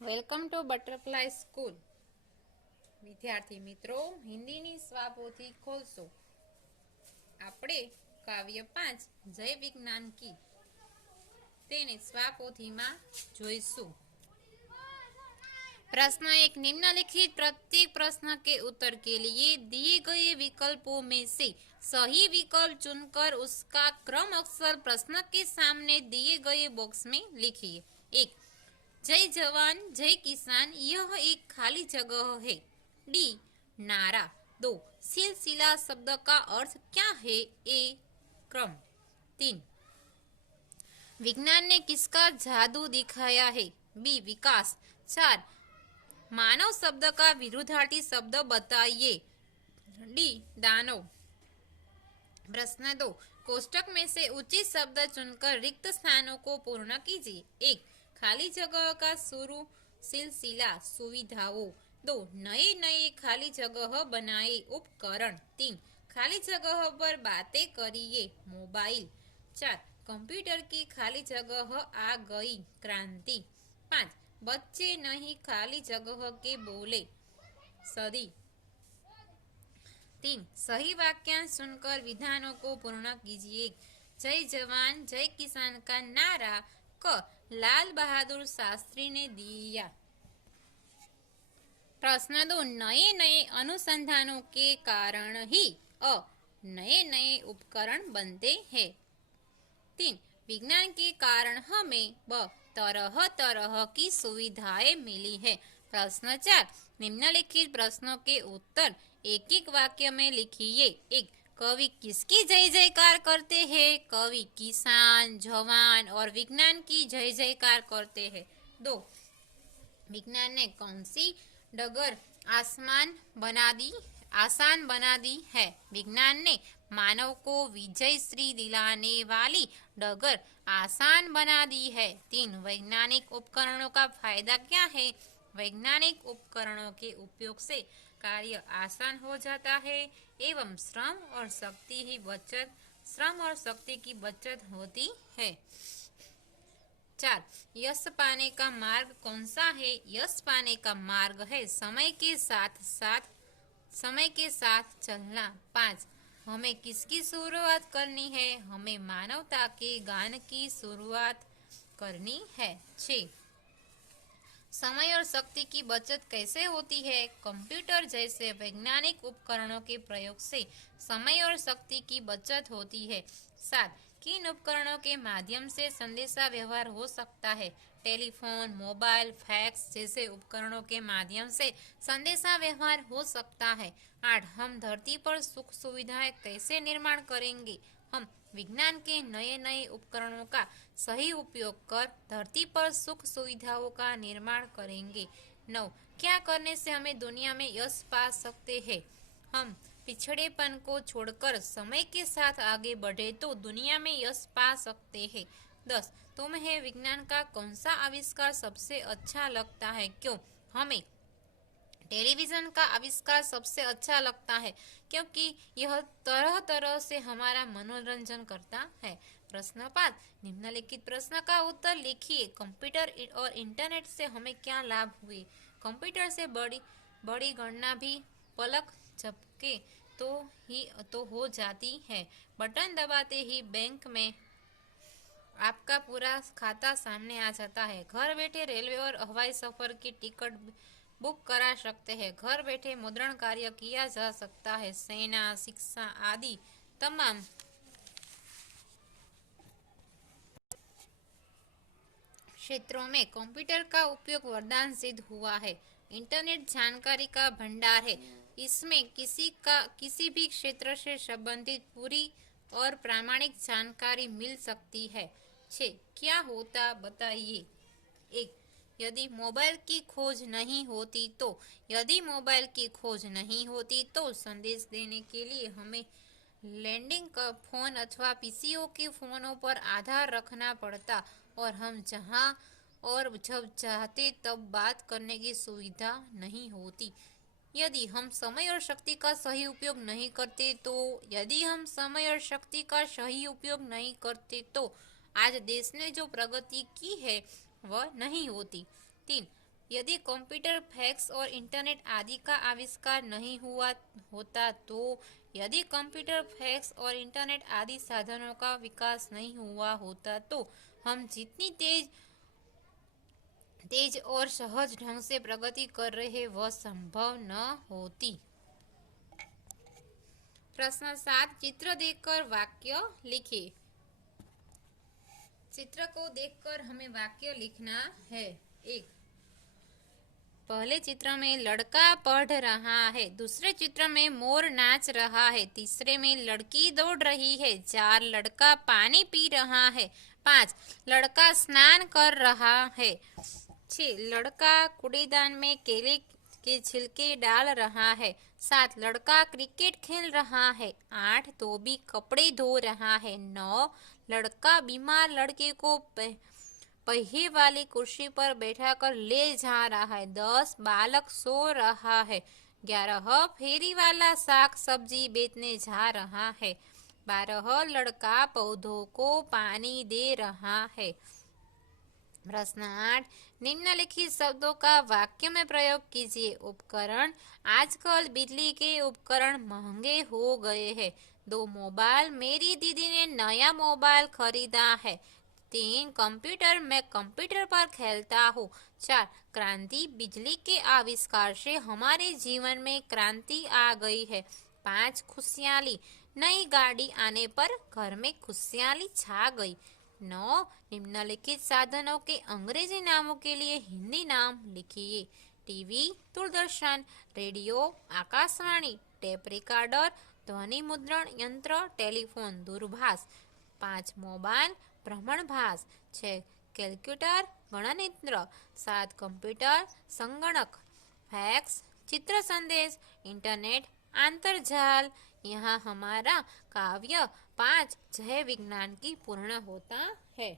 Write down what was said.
Welcome to butterfly school. વિદ્યાર્થી મિત્રો, હિન્દીની સ્વાપોથી ખોલશો. આપણે કાવ્ય 5 જય વિજ્ઞાન કી તેને સ્વાપોથીમાં જોઈશું. प्रश्न 1. निम्नलिखित प्रत्येक प्रश्न के उत्तर के लिए दिए गए विकल्पों में से सही विकल्प चुनकर उसका क्रम अक्षर प्रश्न के सामने दिए गए बॉक्स में लिखिए. 1. जय जवान जय किसान यह एक खाली जगह है. डी. नारा. 2. सिलसिला शब्द का अर्थ क्या है? ए. क्रम. 3. विज्ञान ने किसका जादू दिखाया है? बी. विकास. 4. मानव शब्द का विरुद्धार्थी शब्द बताइए. डी. दानव. प्रश्न 2. कोष्टक में से उचित शब्द चुनकर रिक्त स्थानों को पूर्ण कीजिए. 1. खाली जगह का शुरू सिलसिला सुविधाओं. 2. नए नए खाली जगह बनाए उपकरण. 3. खाली जगह पर बातें करिए मोबाइल. 4. कंप्यूटर की खाली जगह आ गई क्रांति. 5. बच्चे नहीं खाली जगह के बोले सदी. 3. सही वाक्यांश सुनकर विधानों को पूर्ण कीजिए. जय जवान जय किसान का नारा क लाल बहादुर शास्त्री ने दिया. प्रश्न 2. नए नए अनुसंधानों के कारण ही नए नए उपकरण बनते हैं. 3. विज्ञान के कारण हमें तरह तरह की सुविधाएं मिली है. प्रश्न 4. निम्नलिखित प्रश्नों के उत्तर एक एक वाक्य में लिखिए. 1. कवि किसकी जय जयकार करते हैं? कवि किसान जवान और विज्ञान की जय जयकार करते हैं. 2. विज्ञान ने कौन सी डगर आसान बना दी है? विज्ञान ने मानव को विजय श्री दिलाने वाली डगर आसान बना दी है. 3. वैज्ञानिक उपकरणों का फायदा क्या है? वैज्ञानिक उपकरणों के उपयोग से कार्य आसान हो जाता है एवं श्रम और शक्ति की बचत होती है. 4. यश पाने का मार्ग कौन सा है? यश पाने का मार्ग है समय के साथ चलना. 5. हमें किसकी शुरुआत करनी है? हमें मानवता के गान की शुरुआत करनी है. 6. समय और शक्ति की बचत कैसे होती है? कंप्यूटर जैसे वैज्ञानिक उपकरणों के प्रयोग से समय और शक्ति की बचत होती है. 7. किन उपकरणों के माध्यम से संदेशा व्यवहार हो सकता है? टेलीफोन मोबाइल फैक्स जैसे उपकरणों के माध्यम से संदेशा व्यवहार हो सकता है. 8. हम धरती पर सुख सुविधाएं कैसे निर्माण करेंगे? हम विज्ञान के नए नए उपकरणों का सही उपयोग कर धरती पर सुख सुविधाओं का निर्माण करेंगे. 9. क्या करने से हमें दुनिया में यश पा सकते हैं? हम पिछड़ेपन को छोड़कर समय के साथ आगे बढ़े तो दुनिया में यश पा सकते हैं. 10. तुम्हें विज्ञान का कौन सा आविष्कार सबसे अच्छा लगता है? क्यों? हमें टेलीविजन का आविष्कार सबसे अच्छा लगता है क्योंकि यह तरह तरह से हमारा मनोरंजन करता है. प्रश्न 5. निम्नलिखित प्रश्न का उत्तर लिखिए. कंप्यूटर और इंटरनेट से हमें क्या लाभ हुए? कंप्यूटर से बड़ी गणना भी पलक झपके तो हो जाती है. बटन दबाते ही बैंक में आपका पूरा खाता सामने आ जाता है. घर बैठे रेलवे और हवाई सफर की टिकट बुक करा सकते हैं. घर बैठे मुद्रण कार्य किया जा सकता है. सेना शिक्षा आदि तमाम क्षेत्रों में कंप्यूटर का उपयोग वरदान सिद्ध हुआ है. इंटरनेट जानकारी का भंडार है. इसमें किसी भी क्षेत्र से संबंधित पूरी और प्रामाणिक जानकारी मिल सकती है. 6. क्या होता बताइए. 1. यदि मोबाइल की खोज नहीं होती तो संदेश देने के लिए हमें लैंडिंग का फोन अथवा पीसीओ के फोनों पर आधार रखना पड़ता और हम जहां और जब चाहते तब बात करने की सुविधा नहीं होती. यदि हम समय और शक्ति का सही उपयोग नहीं करते तो आज देश ने जो प्रगति की है वह नहीं होती. 3. यदि कंप्यूटर, फैक्स और इंटरनेट आदि का आविष्कार नहीं हुआ होता तो यदि कंप्यूटर, फैक्स और इंटरनेट आदि साधनों का विकास नहीं हुआ होता तो हम जितनी तेज और सहज ढंग से प्रगति कर रहे वह संभव न होती। प्रश्न 7, चित्र देखकर वाक्य लिखिए। चित्र को देखकर हमें वाक्य लिखना है। 1, पहले चित्र में लड़का पढ़ रहा है, दूसरे चित्र में मोर नाच रहा है, तीसरे में लड़की दौड़ रही है, 4, लड़का पानी पी रहा है, 5, लड़का स्नान कर रहा है, 6, लड़का कूड़ेदान में केले के छिलके डाल रहा है, 7, लड़का क्रिकेट खेल रहा है, 8, धोबी कपड़े धो रहा है, 9, लड़का बीमार लड़के को पहिए वाली कुर्सी पर बैठाकर ले जा रहा है, 10, बालक सो रहा है, 11, फेरी वाला साग सब्जी बेचने जा रहा है, 12, लड़का पौधों को पानी दे रहा है। प्रश्न 8, निम्नलिखित शब्दों का वाक्य में प्रयोग कीजिए। उपकरण, आजकल बिजली के उपकरण महंगे हो गए हैं। 2, मोबाइल, मेरी दीदी ने नया मोबाइल खरीदा है। 3, कंप्यूटर, मैं कंप्यूटर पर खेलता हूँ। 4, क्रांति, बिजली के आविष्कार से हमारे जीवन में क्रांति आ गई है। 5, खुशहाली, नई गाड़ी आने पर घर में खुशहाली छा गई। 9, निम्नलिखित साधनों के अंग्रेजी नामों के लिए हिंदी नाम लिखिए। TV, Doordarshan, radio, Akashvani, tape recorder, ध्वनि मुद्रण यंत्र, टेलीफोन, दूरभाष। 5, मोबाइल, भ्रमणभाष। 6, कैलकुलेटर, गणनयंत्र। 7, कंप्यूटर, संगणक, फैक्स, चित्र संदेश, इंटरनेट, अंतर्जाल। यहाँ हमारा काव्य 5 जय विज्ञान की पूर्ण होता है।